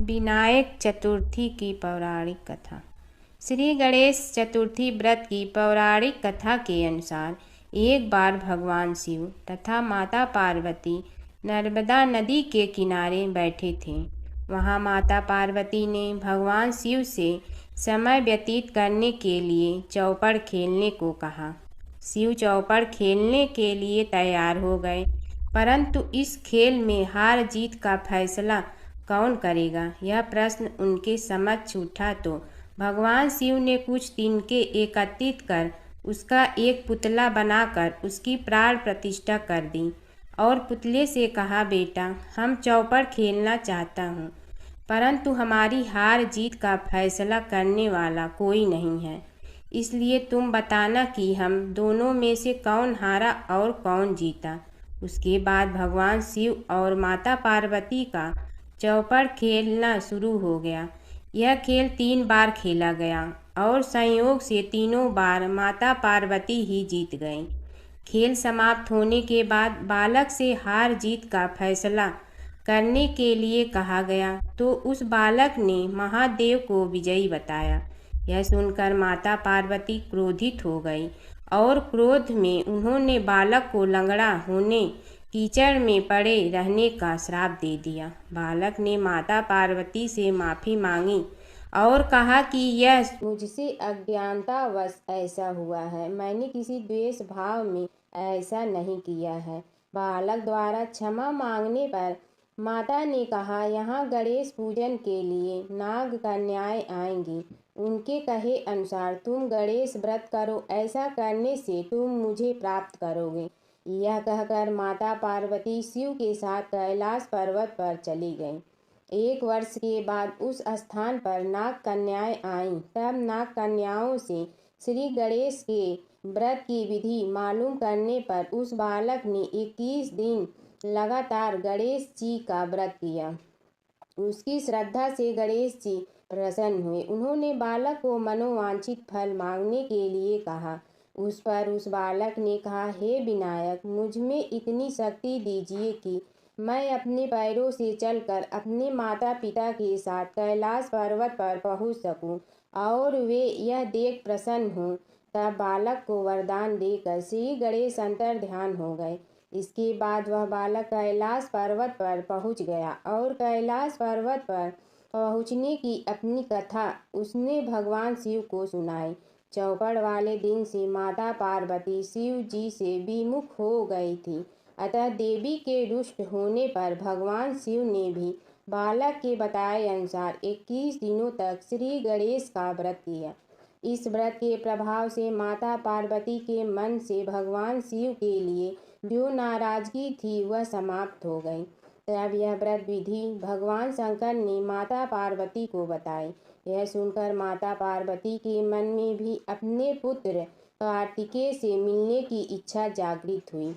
विनायक चतुर्थी की पौराणिक कथा। श्री गणेश चतुर्थी व्रत की पौराणिक कथा के अनुसार एक बार भगवान शिव तथा माता पार्वती नर्मदा नदी के किनारे बैठे थे। वहां माता पार्वती ने भगवान शिव से समय व्यतीत करने के लिए चौपड़ खेलने को कहा। शिव चौपड़ खेलने के लिए तैयार हो गए, परंतु इस खेल में हार जीत का फैसला कौन करेगा, यह प्रश्न उनके समक्ष उठा तो भगवान शिव ने कुछ तिनके एकत्रित कर उसका एक पुतला बनाकर उसकी प्राण प्रतिष्ठा कर दी और पुतले से कहा, बेटा, हम चौपड़ खेलना चाहता हूँ, परंतु हमारी हार जीत का फैसला करने वाला कोई नहीं है, इसलिए तुम बताना कि हम दोनों में से कौन हारा और कौन जीता। उसके बाद भगवान शिव और माता पार्वती का चौपड़ खेलना शुरू हो गया। यह खेल 3 बार खेला गया और संयोग से तीनों बार माता पार्वती ही जीत गईं। खेल समाप्त होने के बाद बालक से हार जीत का फैसला करने के लिए कहा गया तो उस बालक ने महादेव को विजयी बताया। यह सुनकर माता पार्वती क्रोधित हो गई और क्रोध में उन्होंने बालक को लंगड़ा होने, कीचड़ में पड़े रहने का श्राप दे दिया। बालक ने माता पार्वती से माफ़ी मांगी और कहा कि यह मुझसे अज्ञानतावश ऐसा हुआ है, मैंने किसी द्वेष भाव में ऐसा नहीं किया है। बालक द्वारा क्षमा मांगने पर माता ने कहा, यहाँ गणेश पूजन के लिए नाग कन्याएं आएंगी, उनके कहे अनुसार तुम गणेश व्रत करो, ऐसा करने से तुम मुझे प्राप्त करोगे। यह कहकर माता पार्वती शिव के साथ कैलाश पर्वत पर चली गईं। 1 वर्ष के बाद उस स्थान पर नाग कन्याएं आईं। तब नाग कन्याओं से श्री गणेश के व्रत की विधि मालूम करने पर उस बालक ने 21 दिन लगातार गणेश जी का व्रत किया। उसकी श्रद्धा से गणेश जी प्रसन्न हुए। उन्होंने बालक को मनोवांछित फल मांगने के लिए कहा। उस पर उस बालक ने कहा, हे विनायक, मुझ में इतनी शक्ति दीजिए कि मैं अपने पैरों से चलकर अपने माता पिता के साथ कैलाश पर्वत पर पहुंच सकूं और वे यह देख प्रसन्न हों। तब बालक को वरदान देकर श्री गणेश अंतर ध्यान हो गए। इसके बाद वह बालक कैलाश पर्वत पर पहुंच गया और कैलाश पर्वत पर पहुंचने की अपनी कथा उसने भगवान शिव को सुनाई। चौपड़ वाले दिन से माता पार्वती शिव जी से विमुख हो गई थी, अतः देवी के रुष्ट होने पर भगवान शिव ने भी बालक के बताए अनुसार 21 दिनों तक श्री गणेश का व्रत किया। इस व्रत के प्रभाव से माता पार्वती के मन से भगवान शिव के लिए जो नाराजगी थी वह समाप्त हो गई। तब यह व्रत विधि भगवान शंकर ने माता पार्वती को बताई। यह सुनकर माता पार्वती के मन में भी अपने पुत्र कार्तिकेय से मिलने की इच्छा जागृत हुई।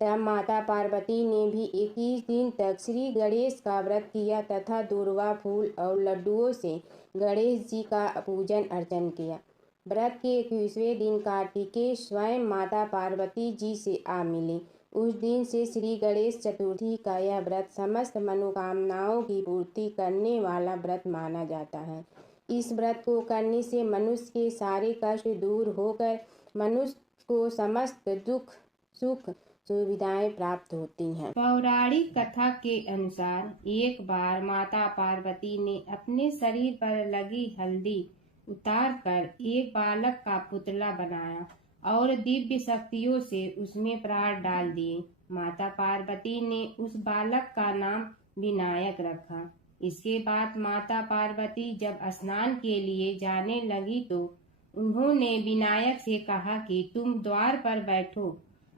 तब माता पार्वती ने भी 21 दिन तक श्री गणेश का व्रत किया तथा दूर्वा फूल और लड्डुओं से गणेश जी का पूजन अर्चन किया। व्रत के 21वें दिन कार्तिकेय स्वयं माता पार्वती जी से आ मिले। उस दिन से श्री गणेश चतुर्थी का यह व्रत समस्त मनोकामनाओं की पूर्ति करने वाला व्रत माना जाता है। इस व्रत को करने से मनुष्य के सारे कष्ट दूर होकर मनुष्य को समस्त दुख सुख सुविधाएं प्राप्त होती हैं। पौराणिक कथा के अनुसार एक बार माता पार्वती ने अपने शरीर पर लगी हल्दी उतार कर एक बालक का पुतला बनाया और दिव्य शक्तियों से उसमें प्राण डाल दिए। माता पार्वती ने उस बालक का नाम विनायक रखा। इसके बाद माता पार्वती जब स्नान के लिए जाने लगी तो उन्होंने विनायक से कहा कि तुम द्वार पर बैठो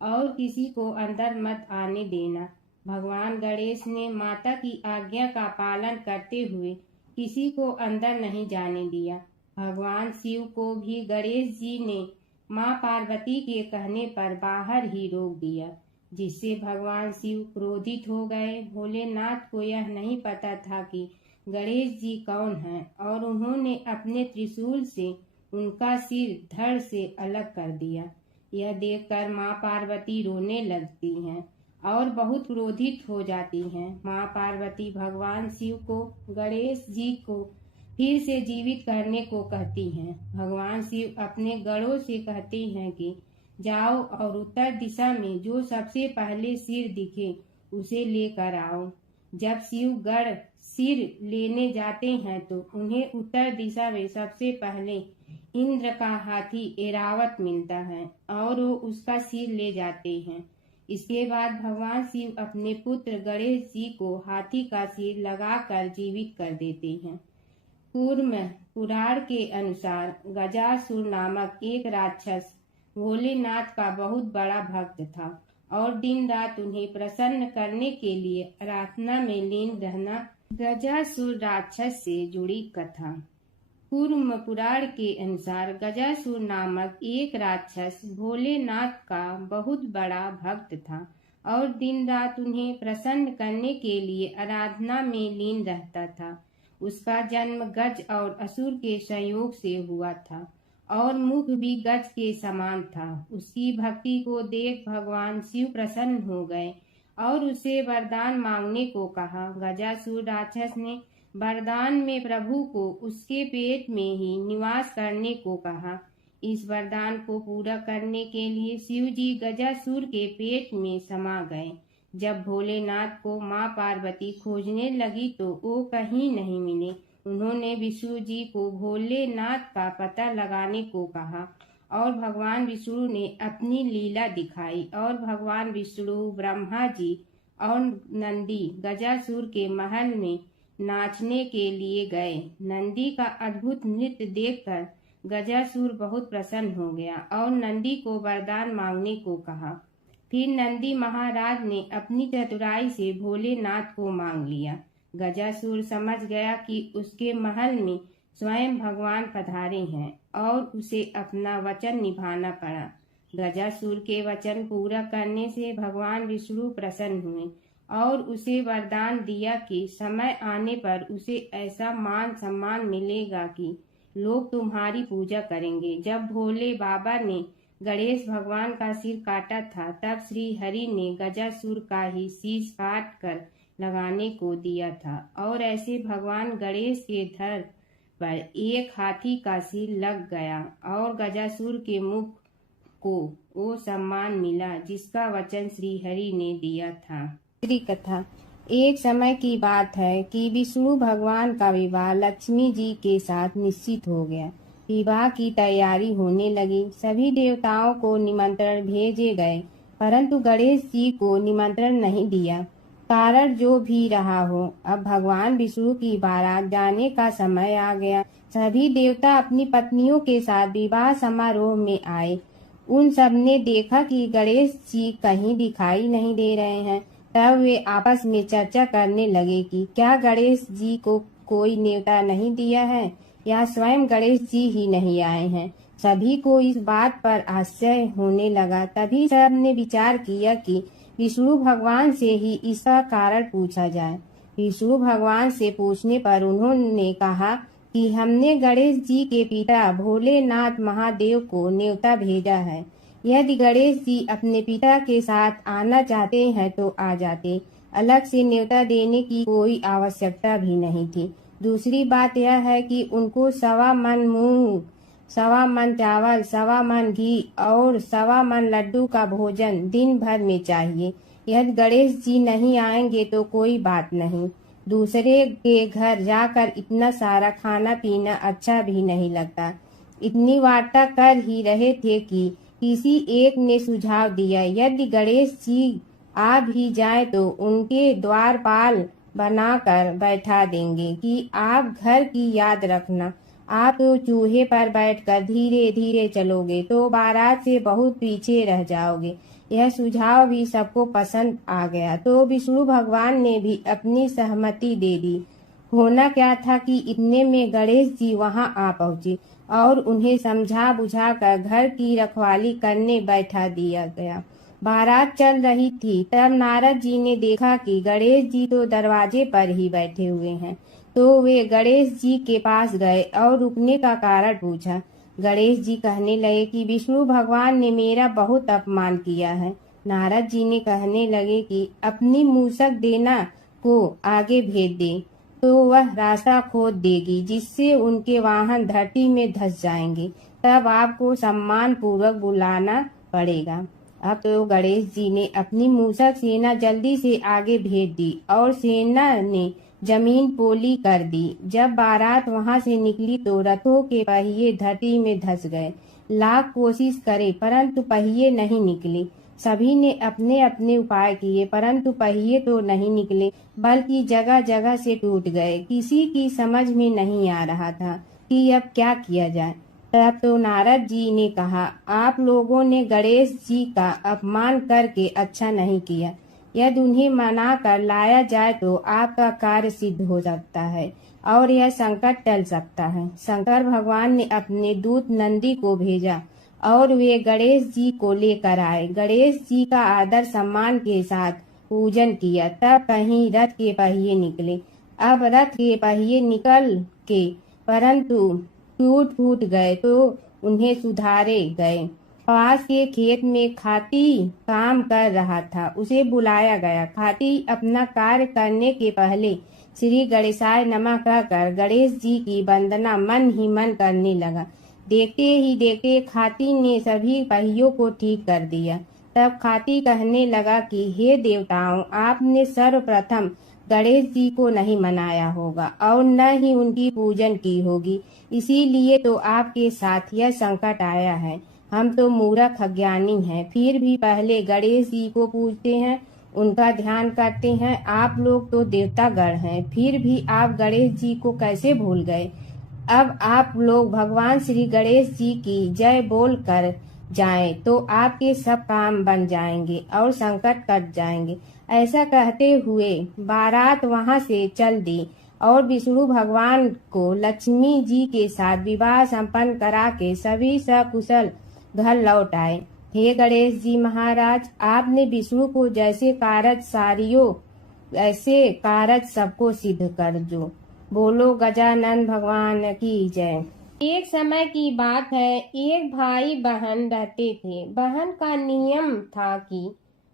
और किसी को अंदर मत आने देना। भगवान गणेश ने माता की आज्ञा का पालन करते हुए किसी को अंदर नहीं जाने दिया। भगवान शिव को भी गणेश जी ने माँ पार्वती के कहने पर बाहर ही रोक दिया, जिससे भगवान शिव क्रोधित हो गए। भोलेनाथ को यह नहीं पता था कि गणेश जी कौन हैं और उन्होंने अपने त्रिशूल से उनका सिर धड़ से अलग कर दिया। यह देखकर माँ पार्वती रोने लगती हैं और बहुत क्रोधित हो जाती हैं। माँ पार्वती भगवान शिव को गणेश जी को फिर से जीवित करने को कहती हैं। भगवान शिव अपने गणों से कहते हैं कि जाओ और उत्तर दिशा में जो सबसे पहले सिर दिखे उसे लेकर आओ। जब शिव गण सिर लेने जाते हैं तो उन्हें उत्तर दिशा में सबसे पहले इंद्र का हाथी ऐरावत मिलता है और वो उसका सिर ले जाते हैं। इसके बाद भगवान शिव अपने पुत्र गणेश जी को हाथी का सिर लगाकर जीवित कर देते हैं। कूर्म पुराण के अनुसार गजासुर नामक एक राक्षस भोलेनाथ का बहुत बड़ा भक्त था और दिन रात उन्हें प्रसन्न करने के लिए आराधना में लीन रहना। गजासुर राक्षस से जुड़ी कथा। कूर्म पुराण के अनुसार गजासुर नामक एक राक्षस भोलेनाथ का बहुत बड़ा भक्त था और दिन रात उन्हें प्रसन्न करने के लिए आराधना में लीन रहता था। उसका जन्म गज और असुर के संयोग से हुआ था और मुख भी गज के समान था। उसकी भक्ति को देख भगवान शिव प्रसन्न हो गए और उसे वरदान मांगने को कहा। गजासुर राक्षस ने वरदान में प्रभु को उसके पेट में ही निवास करने को कहा। इस वरदान को पूरा करने के लिए शिव जी गजासुर के पेट में समा गए। जब भोलेनाथ को माँ पार्वती खोजने लगी तो वो कहीं नहीं मिले। उन्होंने विष्णु जी को भोलेनाथ का पता लगाने को कहा और भगवान विष्णु ने अपनी लीला दिखाई और भगवान विष्णु ब्रह्मा जी और नंदी गजासुर के महल में नाचने के लिए गए। नंदी का अद्भुत नृत्य देखकर गजासुर बहुत प्रसन्न हो गया और नंदी को वरदान मांगने को कहा। फिर नंदी महाराज ने अपनी चतुराई से भोलेनाथ को मांग लिया। गजासुर समझ गया कि उसके महल में स्वयं भगवान पधारे हैं और उसे अपना वचन निभाना पड़ा। गजासुर के वचन पूरा करने से भगवान विष्णु प्रसन्न हुए और उसे वरदान दिया कि समय आने पर उसे ऐसा मान सम्मान मिलेगा कि लोग तुम्हारी पूजा करेंगे। जब भोले बाबा ने गणेश भगवान का सिर काटा था तब श्री हरि ने गजासुर का ही शीश काट कर लगाने को दिया था और ऐसे भगवान गणेश के धड़ पर एक हाथी का सिर लग गया और गजासुर के मुख को वो सम्मान मिला जिसका वचन श्री हरि ने दिया था। श्री कथा। एक समय की बात है कि विष्णु भगवान का विवाह लक्ष्मी जी के साथ निश्चित हो गया। विवाह की तैयारी होने लगी। सभी देवताओं को निमंत्रण भेजे गए परंतु गणेश जी को निमंत्रण नहीं दिया। कारण जो भी रहा हो, अब भगवान विष्णु की बारात जाने का समय आ गया। सभी देवता अपनी पत्नियों के साथ विवाह समारोह में आए। उन सब ने देखा कि गणेश जी कहीं दिखाई नहीं दे रहे हैं। तब वे आपस में चर्चा करने लगे कि क्या गणेश जी को कोई न्योता नहीं दिया है या स्वयं गणेश जी ही नहीं आए हैं। सभी को इस बात पर आश्चर्य होने लगा। तभी सब ने विचार किया कि विष्णु भगवान से ही इसका कारण पूछा जाए। विष्णु भगवान से पूछने पर उन्होंने कहा कि हमने गणेश जी के पिता भोलेनाथ महादेव को न्योता भेजा है। यदि गणेश जी अपने पिता के साथ आना चाहते हैं तो आ जाते। अलग से न्योता देने की कोई आवश्यकता भी नहीं थी। दूसरी बात यह है कि उनको 1.25 मन मूंग, 1.25 मन चावल, 1.25 मन घी और 1.25 मन लड्डू का भोजन दिन भर में चाहिए। यदि गणेश जी नहीं आएंगे तो कोई बात नहीं। दूसरे के घर जाकर इतना सारा खाना पीना अच्छा भी नहीं लगता। इतनी वार्ता कर ही रहे थे कि किसी एक ने सुझाव दिया, यदि गणेश जी आ भी जाए तो उनके द्वारपाल बनाकर बैठा देंगे कि आप घर की याद रखना। आप तो चूहे पर बैठकर धीरे धीरे चलोगे तो बारात से बहुत पीछे रह जाओगे। यह सुझाव भी सबको पसंद आ गया तो विष्णु भगवान ने भी अपनी सहमति दे दी। होना क्या था कि इतने में गणेश जी वहां आ पहुंचे और उन्हें समझा बुझाकर घर की रखवाली करने बैठा दिया गया। बारात चल रही थी तब नारद जी ने देखा कि गणेश जी तो दरवाजे पर ही बैठे हुए हैं। तो वे गणेश जी के पास गए और रुकने का कारण पूछा। गणेश जी कहने लगे कि विष्णु भगवान ने मेरा बहुत अपमान किया है। नारद जी ने कहने लगे कि अपनी मूसक देना को आगे भेज दे तो वह रास्ता खोद देगी, जिससे उनके वाहन धरती में धंस जाएंगे। तब आपको सम्मान पूर्वक बुलाना पड़ेगा। अब तो गणेश जी ने अपनी मूसक सेना जल्दी से आगे भेज दी और सेना ने जमीन पोली कर दी। जब बारात वहां से निकली तो रथों के पहिए धरती में धंस गए। लाख कोशिश करे परंतु पहिए नहीं निकले। सभी ने अपने अपने उपाय किए परंतु पहिए तो नहीं निकले, बल्कि जगह जगह से टूट गए। किसी की समझ में नहीं आ रहा था कि अब क्या किया जाए। तब तो नारद जी ने कहा, आप लोगों ने गणेश जी का अपमान करके अच्छा नहीं किया। यदि उन्हें मना कर लाया जाए तो आपका कार्य सिद्ध हो सकता है और यह संकट टल सकता है। शंकर भगवान ने अपने दूत नंदी को भेजा और वे गणेश जी को लेकर आए। गणेश जी का आदर सम्मान के साथ पूजन किया। तब कहीं रथ के पहिए निकले। अब रथ के पहिए निकल के परंतु टूट फूट गए तो उन्हें सुधारे गए। पास के खेत में खाती काम कर रहा था, उसे बुलाया गया। खाती अपना कार्य करने के पहले श्री गणेशाय नमः कहकर गणेश जी की वंदना मन ही मन करने लगा। देखते ही देखते खाती ने सभी पहियों को ठीक कर दिया। तब खाती कहने लगा कि हे देवताओं, आपने सर्वप्रथम गणेश जी को नहीं मनाया होगा और न ही उनकी पूजन की होगी, इसीलिए तो आपके साथ यह संकट आया है। हम तो मूर्ख अज्ञानी हैं, फिर भी पहले गणेश जी को पूजते हैं, उनका ध्यान करते हैं। आप लोग तो देवतागण हैं, फिर भी आप गणेश जी को कैसे भूल गए। अब आप लोग भगवान श्री गणेश जी की जय बोल कर जाएं तो आपके सब काम बन जाएंगे और संकट कट जाएंगे। ऐसा कहते हुए बारात वहां से चल दी और विष्णु भगवान को लक्ष्मी जी के साथ विवाह संपन्न करा के सभी सकुशल घर लौट आए। हे गणेश जी महाराज, आपने विष्णु को जैसे कारज सारियो ऐसे कारज सबको सिद्ध कर जो। बोलो गजानन भगवान की जय। एक समय की बात है, एक भाई बहन रहते थे। बहन का नियम था कि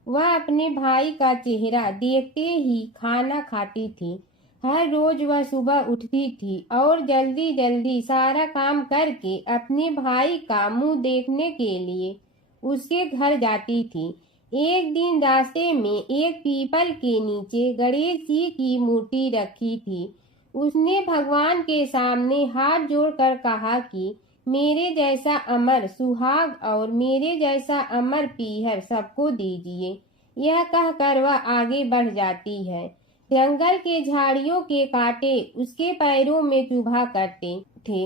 वह अपने भाई का चेहरा देखते ही खाना खाती थी। हर रोज वह सुबह उठती थी और जल्दी जल्दी सारा काम करके अपने भाई का मुंह देखने के लिए उसके घर जाती थी। एक दिन रास्ते में एक पीपल के नीचे गणेश जी की मूर्ति रखी थी। उसने भगवान के सामने हाथ जोड़कर कहा कि मेरे जैसा अमर सुहाग और मेरे जैसा अमर पीहर सबको दीजिए। यह कहकर वह आगे बढ़ जाती है। जंगल के झाड़ियों के कांटे उसके पैरों में चुभा करते थे।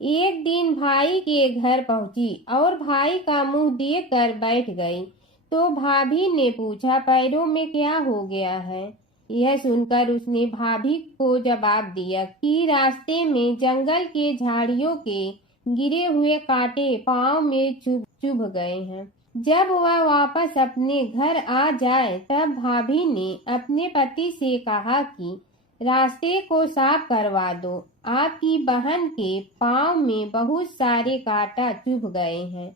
एक दिन भाई के घर पहुंची और भाई का मुंह देखकर बैठ गई तो भाभी ने पूछा, पैरों में क्या हो गया है। यह सुनकर उसने भाभी को जवाब दिया कि रास्ते में जंगल के झाड़ियों के गिरे हुए कांटे पांव में चुभ गए हैं। जब वह वापस अपने घर आ जाए तब भाभी ने अपने पति से कहा कि रास्ते को साफ करवा दो, आपकी बहन के पांव में बहुत सारे कांटा चुभ गए हैं।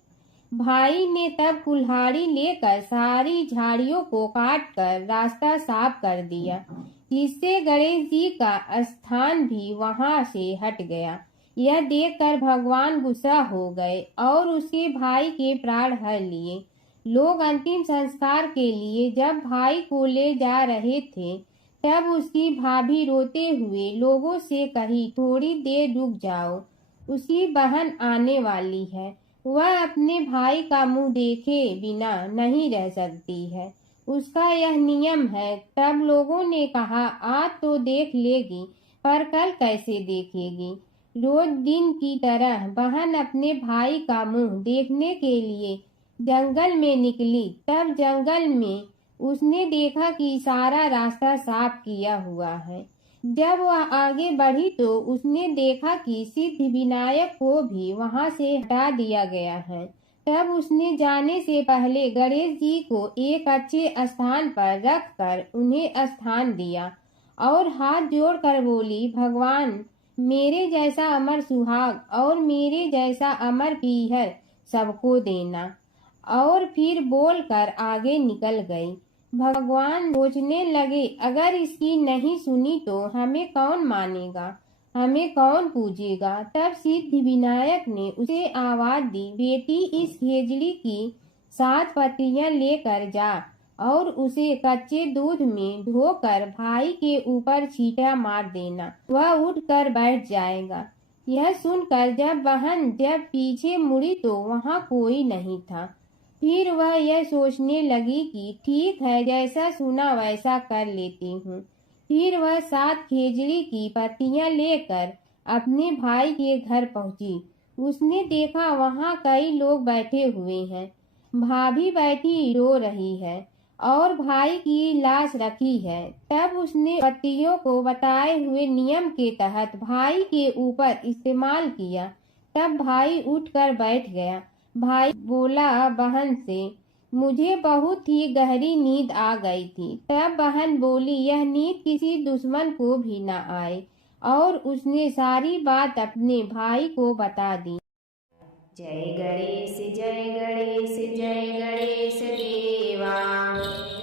भाई ने तब कुल्हाड़ी लेकर सारी झाड़ियों को काटकर रास्ता साफ कर दिया, जिससे गणेश जी का स्थान भी वहां से हट गया। यह देखकर भगवान गुस्सा हो गए और उसके भाई के प्राण हर लिए। लोग अंतिम संस्कार के लिए जब भाई को ले जा रहे थे तब उसकी भाभी रोते हुए लोगों से कही, थोड़ी देर रुक जाओ, उसकी बहन आने वाली है। वह अपने भाई का मुंह देखे बिना नहीं रह सकती है, उसका यह नियम है। तब लोगों ने कहा, आज तो देख लेगी पर कल कैसे देखेगी। रोज दिन की तरह बहन अपने भाई का मुंह देखने के लिए जंगल में निकली। तब जंगल में उसने देखा कि सारा रास्ता साफ किया हुआ है। जब वह आगे बढ़ी तो उसने देखा कि सिद्धि विनायक को भी वहां से हटा दिया गया है। तब उसने जाने से पहले गणेश जी को एक अच्छे स्थान पर रखकर उन्हें स्थान दिया और हाथ जोड़कर बोली, भगवान मेरे जैसा अमर सुहाग और मेरे जैसा अमर पीहर सबको देना और फिर बोलकर आगे निकल गई। भगवान सोचने लगे, अगर इसकी नहीं सुनी तो हमें कौन मानेगा, हमें कौन पूजेगा। तब सिद्धि विनायक ने उसे आवाज दी, बेटी इस खेजड़ी की 7 पत्तियां लेकर जा और उसे कच्चे दूध में धोकर भाई के ऊपर छींटा मार देना, वह उठकर बैठ जाएगा। यह सुनकर जब पीछे मुड़ी तो वहाँ कोई नहीं था। फिर वह यह सोचने लगी कि ठीक है, जैसा सुना वैसा कर लेती हूँ। फिर वह 7 खेजड़ी की पत्तियां लेकर अपने भाई के घर पहुंची। उसने देखा वहाँ कई लोग बैठे हुए हैं। भाभी बैठी रो रही है और भाई की लाश रखी है। तब उसने पत्तियों को बताए हुए नियम के तहत भाई के ऊपर इस्तेमाल किया। तब भाई उठकर बैठ गया। भाई बोला बहन से, मुझे बहुत ही गहरी नींद आ गई थी। तब बहन बोली, यह नींद किसी दुश्मन को भी न आए, और उसने सारी बात अपने भाई को बता दी। जय गणेश जय गणेश जय गणेश देवा,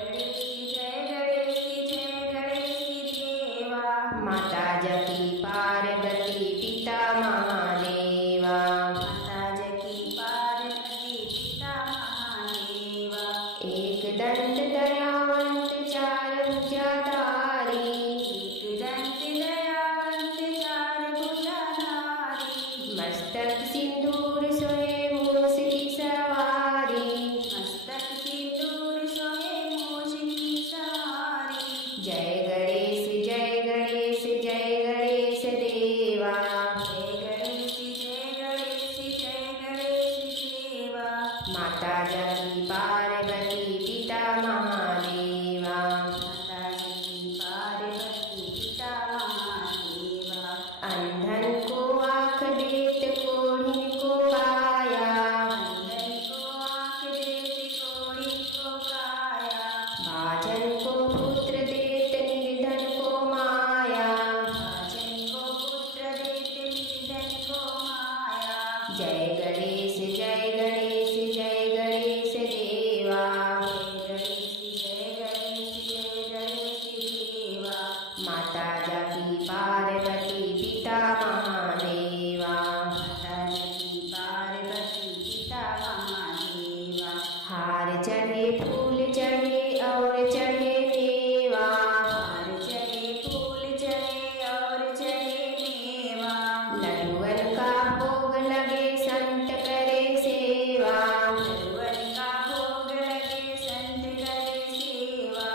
जय गणेश जय गणेश देवा। माता जकी पार्वती पिता महादेवा, माता जकी पार्वती पिता महादेवा। एक दंत दयावंत चार भुजाधारी, एक दंत दयावंत चार भुजाधारी। मस्तक सिंदूर सोहे मूस की सवारी, मस्तक सिंदूर सोहे मूस की सवारी। जय गणेश जय गणेश जय गणेश देवा, जय गणेश जय गणेश जय गणेश देवा। माता जकी पार्वती पिता महादेवा, माता जकी पार्वती पिता महादेवा। अंधन को आँख देत कोढ़ी को काया, अंधन को आँख देत कोढ़ी को काया। भाजन को पुत्र देत निर्धन को माया, भाजन को पुत्र देत निर्धन को माया। जय गणेश जय गणेश जय गणेश देवा, जय गणेश जय गणेश जय गणेश देवा। माता जकी पार्वती पिता महादेवा, माता जकी पार्वती पिता महादेवा। हार चढ़े फूल चढ़े और चढ़े मेवा, हार चढ़े फूल चढ़े और चढ़े मेवा। लड्डुअन का भोग लगे संत करे सेवा, लड्डुअन का भोग लगे संत करे सेवा।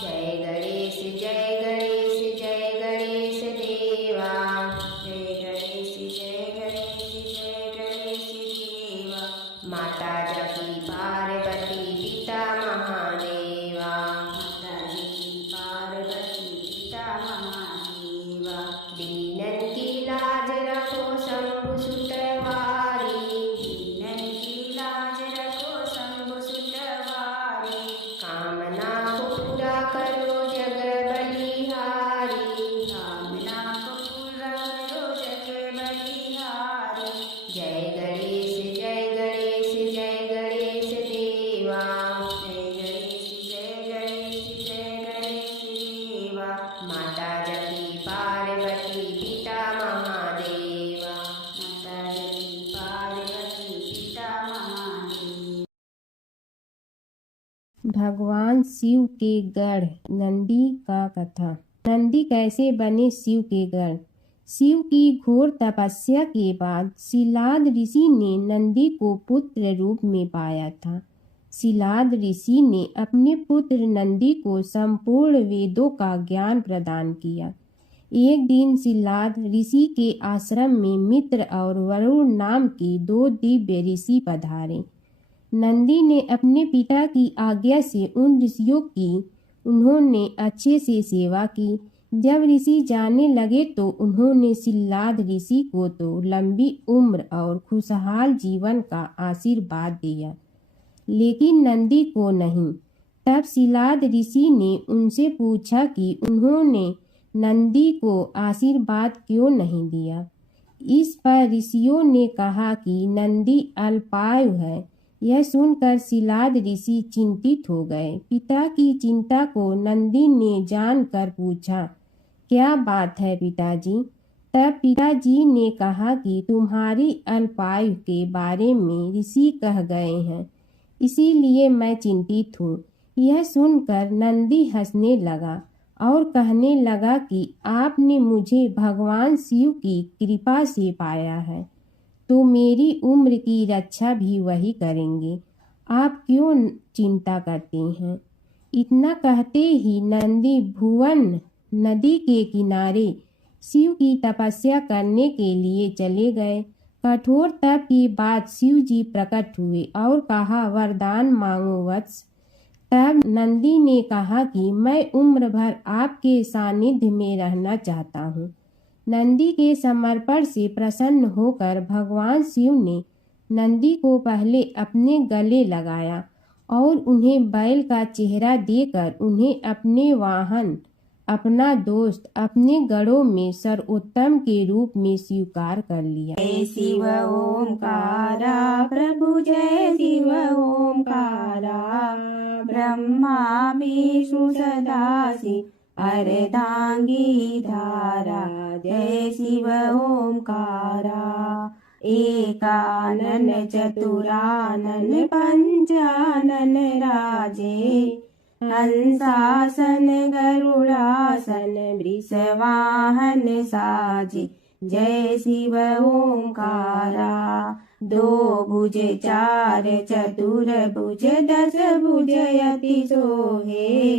जय गणेश जय गणेश जय गणेश देवा, जय गणेश जय गणेश जय गणेश देवा। माता जकी पार्वती पिता महादेवा, माता जकी पार्वती पिता महादेवा। दीनन की लाज रखो शंभु सुतवारी, दीनन की लाज रखो शंभु सुतवारी। कामना को पूरा करो जग बलिहारी, कामना को पूरा करो जग बलिहारी। जय गणेश जय गणेश जय गणेश देवा, जय गणेश जय गणेश जय गणेश देवा। माता जकी पार्वती पिता महादेवा, माता जकी पार्वती पिता महादेवा। भगवान शिव के गढ़ नंदी का कथा। नंदी कैसे बने शिव के गढ़। शिव की घोर तपस्या के बाद शिलाद ऋषि ने नंदी को पुत्र रूप में पाया था। शिलाद ऋषि ने अपने पुत्र नंदी को संपूर्ण वेदों का ज्ञान प्रदान किया। एक दिन शिलाद ऋषि के आश्रम में मित्र और वरुण नाम के 2 दिव्य ऋषि पधारे। नंदी ने अपने पिता की आज्ञा से उन ऋषियों की उन्होंने अच्छे से सेवा की। जब ऋषि जाने लगे तो उन्होंने शिलाद ऋषि को तो लंबी उम्र और खुशहाल जीवन का आशीर्वाद दिया, लेकिन नंदी को नहीं। तब शिलाद ऋषि ने उनसे पूछा कि उन्होंने नंदी को आशीर्वाद क्यों नहीं दिया। इस पर ऋषियों ने कहा कि नंदी अल्पायु है, यह सुनकर सिलाद ऋषि चिंतित हो गए। पिता की चिंता को नंदी ने जानकर पूछा, क्या बात है पिताजी? तब पिताजी ने कहा कि तुम्हारी अल्पायु के बारे में ऋषि कह गए हैं, इसीलिए मैं चिंतित हूँ। यह सुनकर नंदी हंसने लगा और कहने लगा कि आपने मुझे भगवान शिव की कृपा से पाया है, तो मेरी उम्र की रक्षा भी वही करेंगे। आप क्यों चिंता करते हैं? इतना कहते ही नंदी भुवन नदी के किनारे शिव की तपस्या करने के लिए चले गए। कठोर तप के बाद शिव जी प्रकट हुए और कहा, वरदान मांगो वत्स। तब नंदी ने कहा कि मैं उम्र भर आपके सानिध्य में रहना चाहता हूँ। नंदी के समर्पण से प्रसन्न होकर भगवान शिव ने नंदी को पहले अपने गले लगाया और उन्हें बैल का चेहरा देकर उन्हें अपने वाहन, अपना दोस्त, अपने गढ़ों में सर्वोत्तम के रूप में स्वीकार कर लिया। जय शिव ओंकारा प्रभु जय शिव ओंकारा, ब्रह्मा विष्णु सदाशिव अर्धांगी धारा। जय शिव ओंकारा, एकानन चतुरानन पंचानन राजे, हंसासन गरुड़ासन वृषवाहन साजे। जय शिव ओंकारा, दो भुज चार चतुर भुज दस भुज अति सोहे,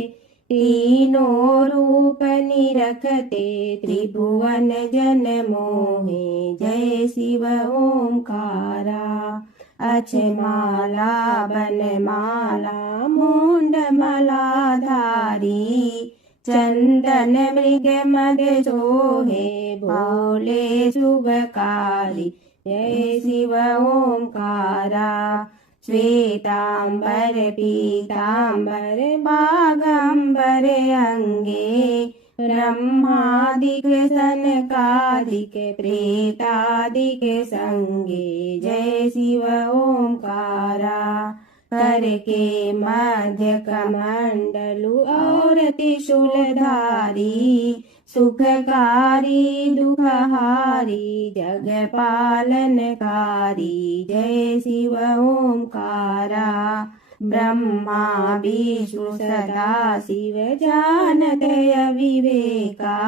तीनों रूप निरखते त्रिभुवन जन मोहे। जय शिव ओंकारा, अक्षमाला बनमाला मुंड मलाधारी, चंदन मृग मद सोहे भोले शुभकारी। जय शिव ओंकारा, श्वेतांबर पीतांबर बागंबर अंगे, ब्रह्मादिक सनकादिक प्रेतादिक संगे। जय शिव ओंकारा, कर के मध्य कमंडलु और त्रिशूलधारी, सुखकारी दुखहारी जग पालनकारी। जय शिव ओंकारा, ब्रह्मा विष्णु सदाशिव जानत अविवेका,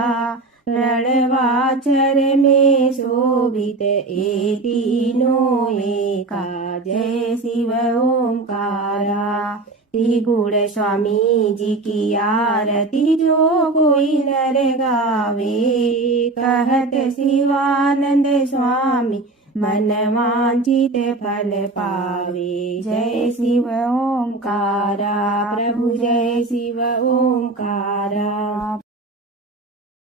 रणवाचर में शोभित ए तीनों एका। जय शिव ओंकारा, त्रिगुण स्वामी जी की आरती जो कोई नर गावे, कहत शिवानंद स्वामी मन वांछित फल पावे। जय शिव ओंकारा, प्रभु जय शिव ओंकारा,